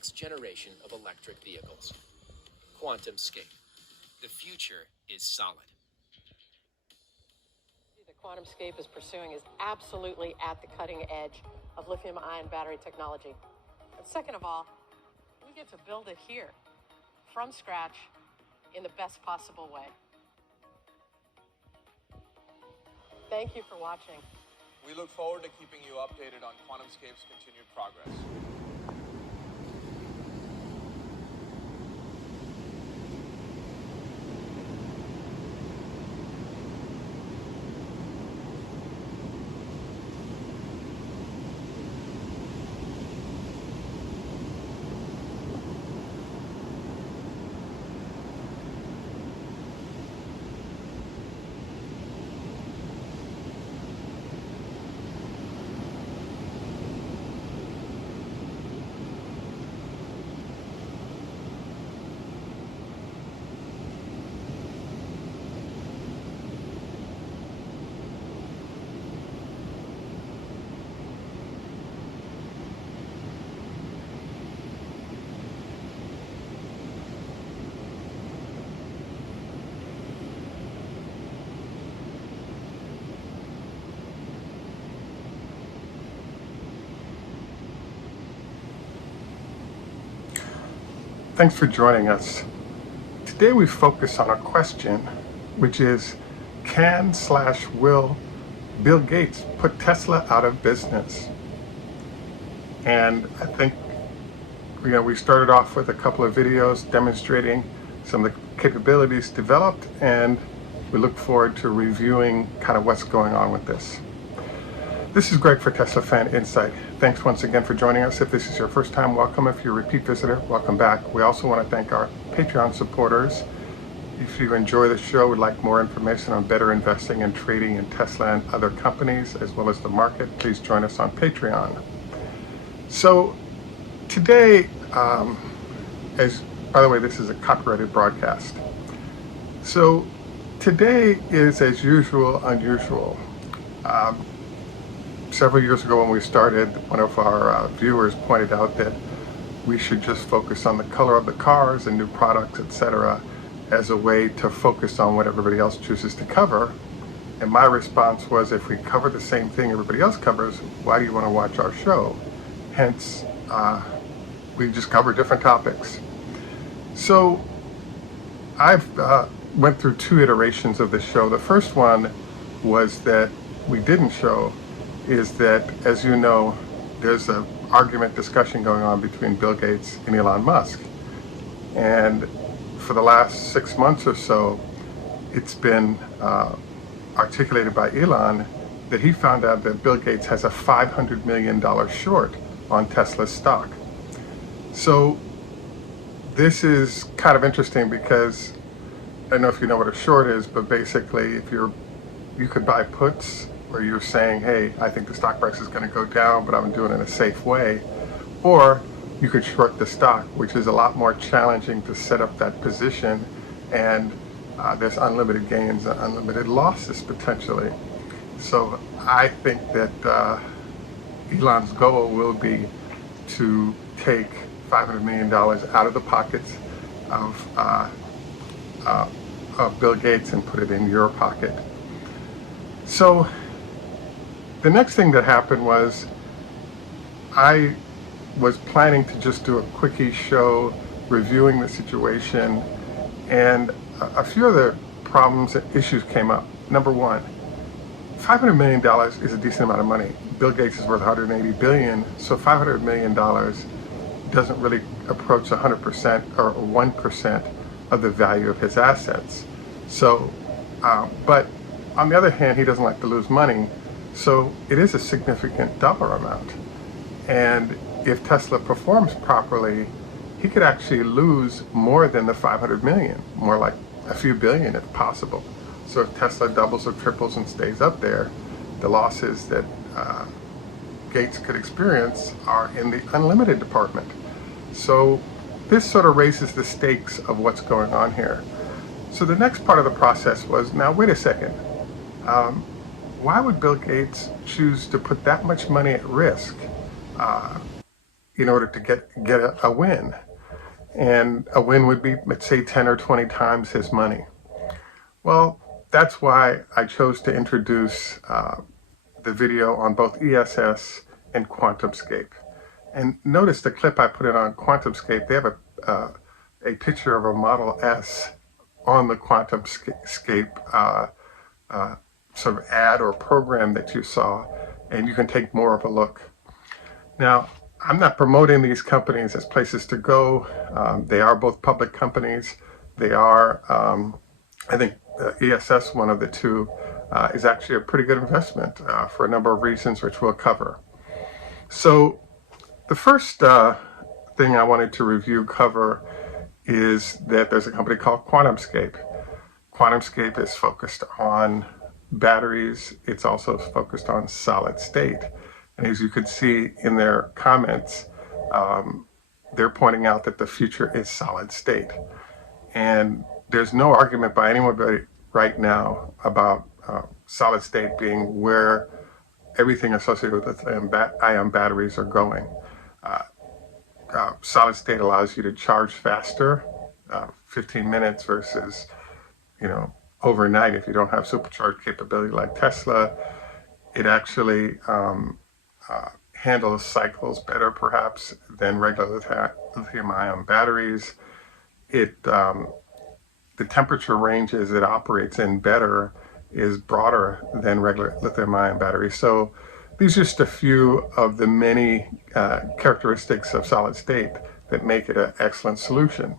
next generation of electric vehicles. Quantumscape. The future is solid. The Quantumscape is pursuing is absolutely at the cutting edge of lithium-ion battery technology. And second of all, we get to build it here, from scratch, in the best possible way. Thank you for watching. We look forward to keeping you updated on Quantumscape's continued progress. Thanks for joining us. Today we focus on a question, which is, can/will Bill Gates put Tesla out of business? And I think, we started off with a couple of videos demonstrating some of the capabilities developed, and we look forward to reviewing kind of what's going on with this. This is Greg for Teslafaninsight. Thanks once again for joining us. If this is your first time, welcome. If you're a repeat visitor, welcome back. We also want to thank our Patreon supporters. If you enjoy the show, would like more information on better investing and trading in Tesla and other companies, as well as the market, please join us on Patreon. So today, by the way, this is a copyrighted broadcast. So today is, as usual, unusual. Several years ago when we started, one of our viewers pointed out that we should just focus on the color of the cars and new products, etc., as a way to focus on what everybody else chooses to cover. And my response was, if we cover the same thing everybody else covers, why do you want to watch our show? Hence, we just cover different topics. So I've went through two iterations of the show. The first one was that we didn't show is that, as you know, there's an argument discussion going on between Bill Gates and Elon Musk. And for the last 6 months or so, it's been articulated by Elon that he found out that Bill Gates has a $500 million short on Tesla's stock. So this is kind of interesting because, I don't know if you know what a short is, but basically if you could buy puts where you're saying, hey, I think the stock price is going to go down, but I'm doing it in a safe way. Or you could short the stock, which is a lot more challenging to set up that position, and there's unlimited gains and unlimited losses potentially. So I think that Elon's goal will be to take $500 million out of the pockets of Bill Gates and put it in your pocket. So the next thing that happened was I was planning to just do a quickie show reviewing the situation, and a few other problems and issues came up. Number one, $500 million is a decent amount of money. Bill Gates is worth $180 billion, so $500 million doesn't really approach 100% or 1% of the value of his assets. So, but on the other hand, he doesn't like to lose money, so it is a significant dollar amount. And if Tesla performs properly, he could actually lose more than the 500 million, more like a few billion if possible. So if Tesla doubles or triples and stays up there, the losses that Gates could experience are in the unlimited department. So this sort of raises the stakes of what's going on here. So the next part of the process was, now wait a second, why would Bill Gates choose to put that much money at risk? in order to get a win. And a win would be, let's say, 10 or 20 times his money. Well, that's why I chose to introduce the video on both ESS and Quantumscape. And notice the clip I put in on Quantumscape. They have a picture of a Model S on the Quantumscape sort of ad or program that you saw, and you can take more of a look. Now, I'm not promoting these companies as places to go. They are both public companies. They are, I think ESS, one of the two, is actually a pretty good investment for a number of reasons, which we'll cover. So the first thing I wanted to cover is that there's a company called Quantumscape. Quantumscape is focused on batteries. It's also focused on solid state. And as you could see in their comments, they're pointing out that the future is solid state. And there's no argument by anyone right now about solid state being where everything associated with lithium-ion batteries are going. Solid state allows you to charge faster, 15 minutes versus, overnight if you don't have supercharged capability like Tesla. It actually handles cycles better perhaps than regular lithium-ion batteries. The temperature ranges it operates in better is broader than regular lithium-ion batteries. So these are just a few of the many characteristics of solid state that make it an excellent solution.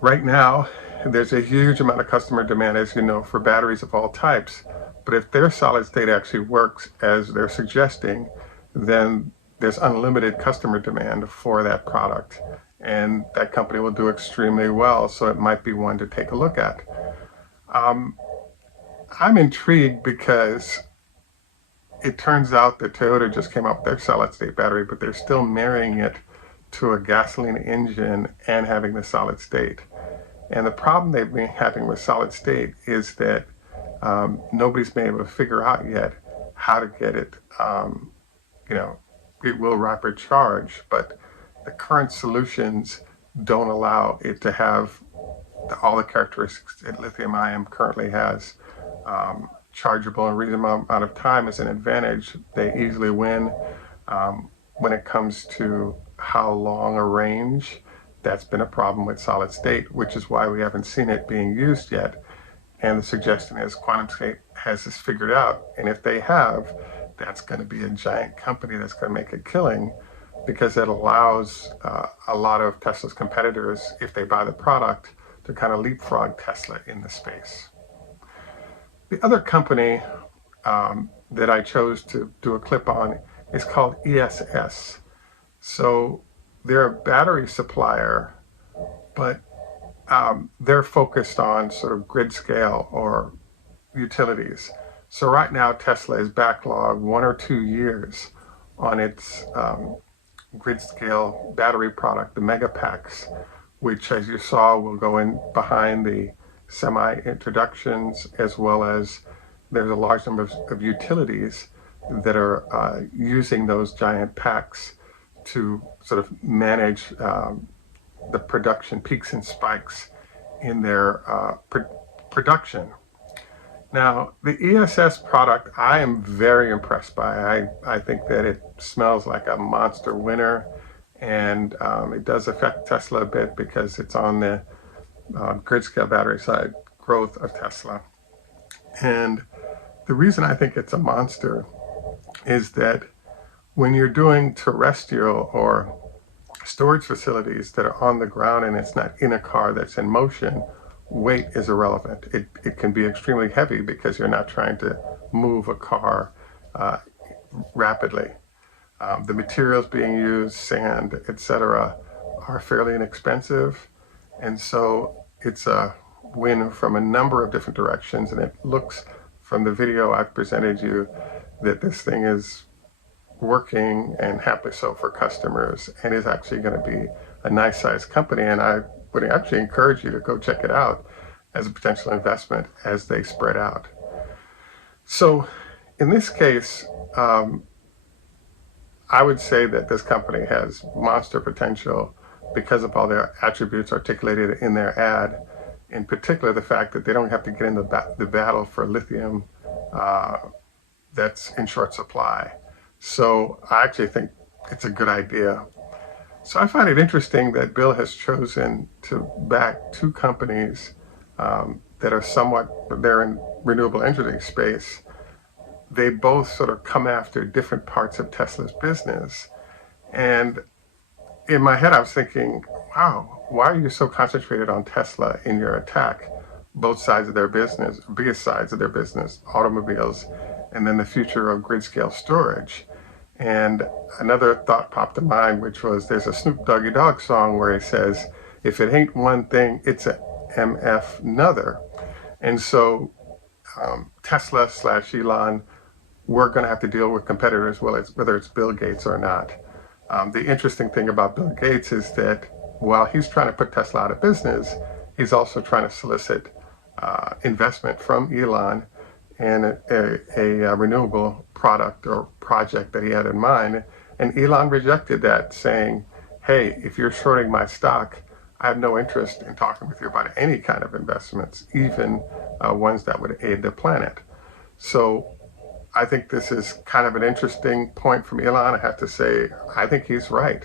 Right now, there's a huge amount of customer demand, as you know, for batteries of all types. But if their solid state actually works as they're suggesting, then there's unlimited customer demand for that product. And that company will do extremely well, so it might be one to take a look at. I'm intrigued because it turns out that Toyota just came up with their solid state battery, but they're still marrying it to a gasoline engine and having the solid state. And the problem they've been having with solid state is that nobody's been able to figure out yet how to get it, it will rapid charge, but the current solutions don't allow it to have all the characteristics that lithium-ion currently has. Chargeable in a reasonable amount of time is an advantage. They easily win. When it comes to how long a range, that's been a problem with solid state, which is why we haven't seen it being used yet. And the suggestion is Quantumscape has this figured out. And if they have, that's going to be a giant company that's going to make a killing, because it allows a lot of Tesla's competitors, if they buy the product, to kind of leapfrog Tesla in the space. The other company that I chose to do a clip on is called ESS. So they're a battery supplier, but they're focused on sort of grid scale or utilities. So right now Tesla is backlogged 1 or 2 years on its grid scale battery product, the Megapacks, which, as you saw, will go in behind the semi introductions, as well as there's a large number of utilities that are using those giant packs to sort of manage the production peaks and spikes in their production. Now, the ESS product I am very impressed by. I think that it smells like a monster winner, and it does affect Tesla a bit because it's on the grid scale battery side growth of Tesla. And the reason I think it's a monster is that when you're doing terrestrial or storage facilities that are on the ground and it's not in a car that's in motion, weight is irrelevant. It can be extremely heavy because you're not trying to move a car rapidly. The materials being used, sand, etc., are fairly inexpensive, and so it's a win from a number of different directions. And it looks from the video I've presented you that this thing is working, and happily so, for customers, and is actually going to be a nice sized company. And I would actually encourage you to go check it out as a potential investment as they spread out. So in this case, I would say that this company has monster potential because of all their attributes articulated in their ad. In particular, the fact that they don't have to get in the battle for lithium that's in short supply. So I actually think it's a good idea. So I find it interesting that Bill has chosen to back two companies that are they're in renewable energy space. They both sort of come after different parts of Tesla's business. And in my head, I was thinking, wow, why are you so concentrated on Tesla in your attack? Both sides of their business, biggest sides of their business, automobiles, and then the future of grid scale storage. And another thought popped to mind, which was there's a Snoop Doggy Dogg song where he says, if it ain't one thing, it's a MF another. And so Tesla / Elon, we're going to have to deal with competitors, whether it's Bill Gates or not. The interesting thing about Bill Gates is that while he's trying to put Tesla out of business, he's also trying to solicit investment from Elon in a renewable product or project that he had in mind. And Elon rejected that, saying, hey, if you're shorting my stock, I have no interest in talking with you about any kind of investments, even ones that would aid the planet. So I think this is kind of an interesting point from Elon. I have to say, I think he's right.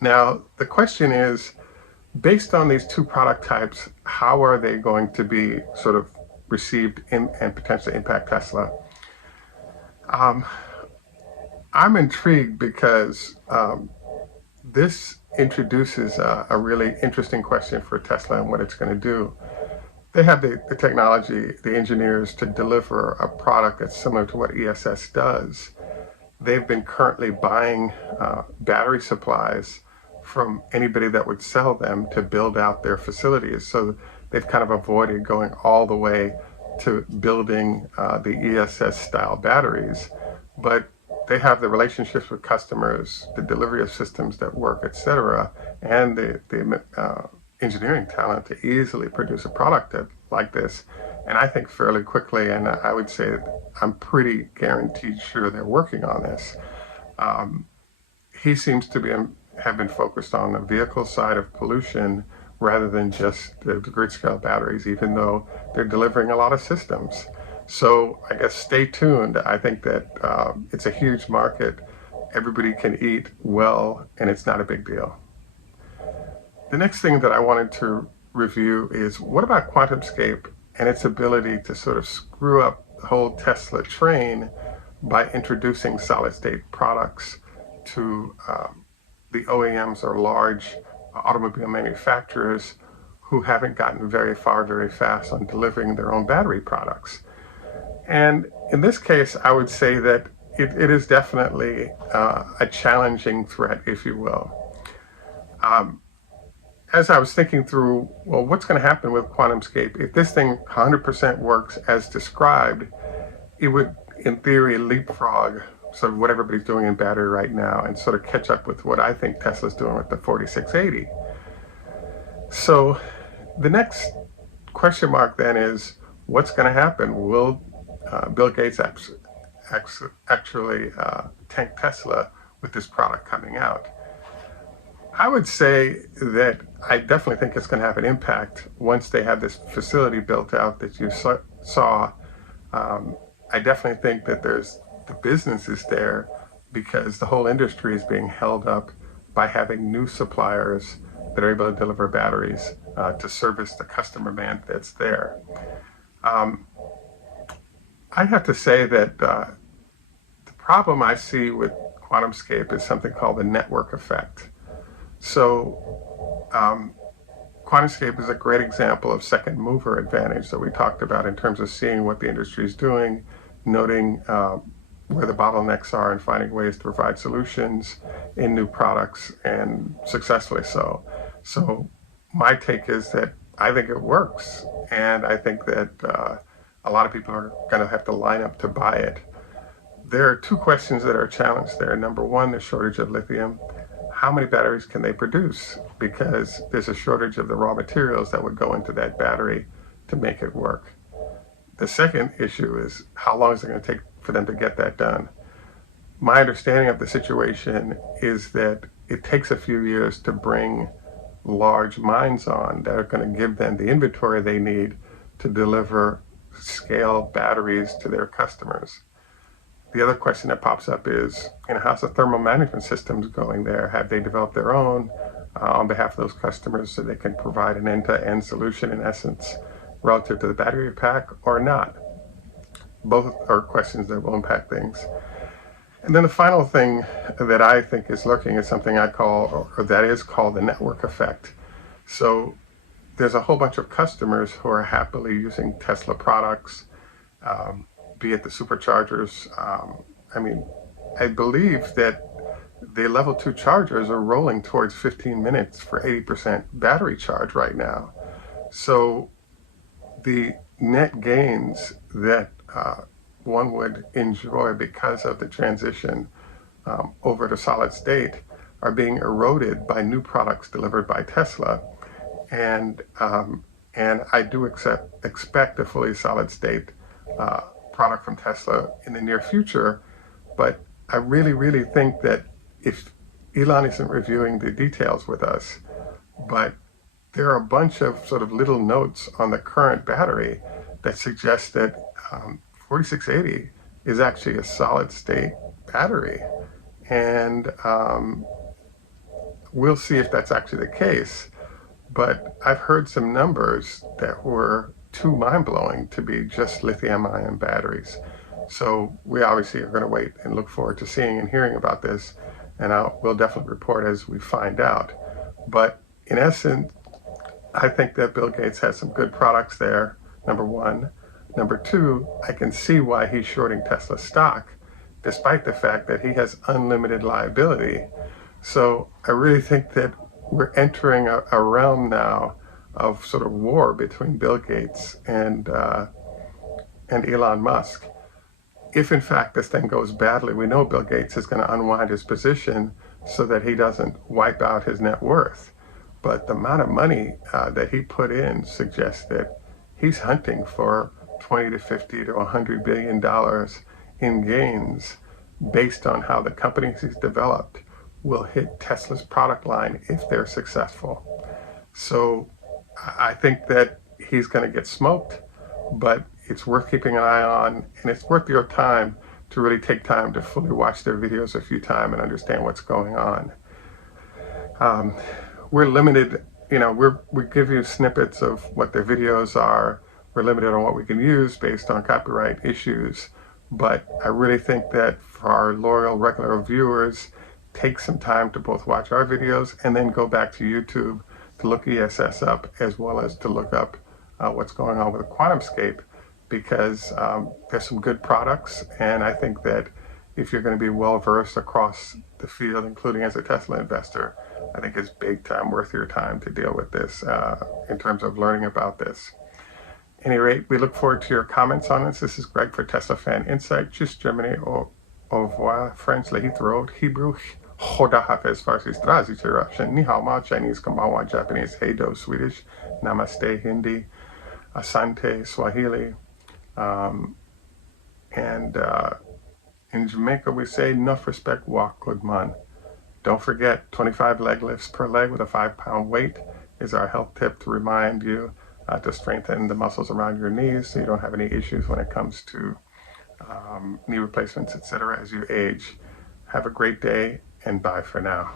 Now, the question is, based on these two product types, how are they going to be sort of received and potentially impact Tesla? I'm intrigued because this introduces a really interesting question for Tesla and what it's going to do. They have the technology, the engineers to deliver a product that's similar to what ESS does. They've been currently buying battery supplies from anybody that would sell them to build out their facilities. So they've kind of avoided going all the way to building the ESS style batteries. But they have the relationships with customers, the delivery of systems that work, etc., and the engineering talent to easily produce a product like this. And I think fairly quickly, and I would say I'm pretty guaranteed sure they're working on this. He seems to have been focused on the vehicle side of pollution rather than just the grid scale batteries, even though they're delivering a lot of systems. So I guess stay tuned. I think that it's a huge market. Everybody can eat well, and it's not a big deal. The next thing that I wanted to review is, what about Quantumscape and its ability to sort of screw up the whole Tesla train by introducing solid-state products to the OEMs or large automobile manufacturers who haven't gotten very far very fast on delivering their own battery products. And in this case, I would say that it is definitely a challenging threat, if you will. As I was thinking through, well, what's going to happen with Quantumscape? If this thing 100% works as described, it would, in theory, leapfrog sort of what everybody's doing in battery right now and sort of catch up with what I think Tesla's doing with the 4680. So the next question mark then is, what's going to happen? Will Bill Gates actually tank Tesla with this product coming out? I would say that I definitely think it's going to have an impact once they have this facility built out that you saw. I definitely think that the business is there because the whole industry is being held up by having new suppliers that are able to deliver batteries to service the customer demand that's there. I have to say that the problem I see with Quantumscape is something called the network effect. So Quantumscape is a great example of second mover advantage that we talked about in terms of seeing what the industry is doing, noting where the bottlenecks are and finding ways to provide solutions in new products, and successfully so. So my take is that I think it works, and I think that a lot of people are going to have to line up to buy it. There are two questions that are challenged there. Number one, the shortage of lithium. How many batteries can they produce? Because there's a shortage of the raw materials that would go into that battery to make it work. The second issue is, how long is it going to take for them to get that done? my understanding of the situation is that it takes a few years to bring large mines on that are going to give them the inventory they need to deliver scale batteries to their customers. The other question that pops up is, how's the thermal management systems going there? Have they developed their own on behalf of those customers so they can provide an end-to-end solution in essence relative to the battery pack or not? Both are questions that will impact things. And then the final thing that I think is lurking is something I call, or that is called the network effect. So there's a whole bunch of customers who are happily using Tesla products, be it the superchargers. I believe that the level 2 chargers are rolling towards 15 minutes for 80% battery charge right now. So the net gains that one would enjoy because of the transition over to solid state are being eroded by new products delivered by Tesla. And I do expect a fully solid state product from Tesla in the near future. But I really, really think that if Elon isn't reviewing the details with us, but there are a bunch of sort of little notes on the current battery that suggest that 4680 is actually a solid state battery. And we'll see if that's actually the case. But I've heard some numbers that were too mind-blowing to be just lithium-ion batteries. So we obviously are going to wait and look forward to seeing and hearing about this, and we'll definitely report as we find out. But in essence, I think that Bill Gates has some good products there, number one. Number two, I can see why he's shorting Tesla stock, despite the fact that he has unlimited liability. So I really think that we're entering a realm now of sort of war between Bill Gates and Elon Musk. If in fact this thing goes badly, we know Bill Gates is going to unwind his position so that he doesn't wipe out his net worth. But the amount of money that he put in suggests that he's hunting for 20 to 50 to 100 billion dollars in gains based on how the companies he's developed will hit Tesla's product line if they're successful. So I think that he's going to get smoked, but it's worth keeping an eye on, and it's worth your time to really take time to fully watch their videos a few times and understand what's going on. We're limited, we give you snippets of what their videos are. We're limited on what we can use based on copyright issues, but I really think that for our loyal regular viewers, take some time to both watch our videos and then go back to YouTube to look ESS up, as well as to look up what's going on with Quantumscape, because there's some good products, and I think that if you're going to be well versed across the field, including as a Tesla investor, I think it's big time worth your time to deal with this in terms of learning about this. At any rate, we look forward to your comments on this. This is Greg for Teslafaninsight. Tschüss, Germany. Au revoir, French, Lehith Road, Hebrew, Hoda Hafez, Farsi, Strazi, Russian, Ni Hao Ma, Chinese, Kambawa, Japanese, Heido, Swedish, Namaste, Hindi, Asante, Swahili, and in Jamaica we say, enough respect, walk, good man. Don't forget, 25 leg lifts per leg with a 5-pound weight is our health tip to remind you to strengthen the muscles around your knees so you don't have any issues when it comes to knee replacements, etc. as you age. Have a great day, and bye for now.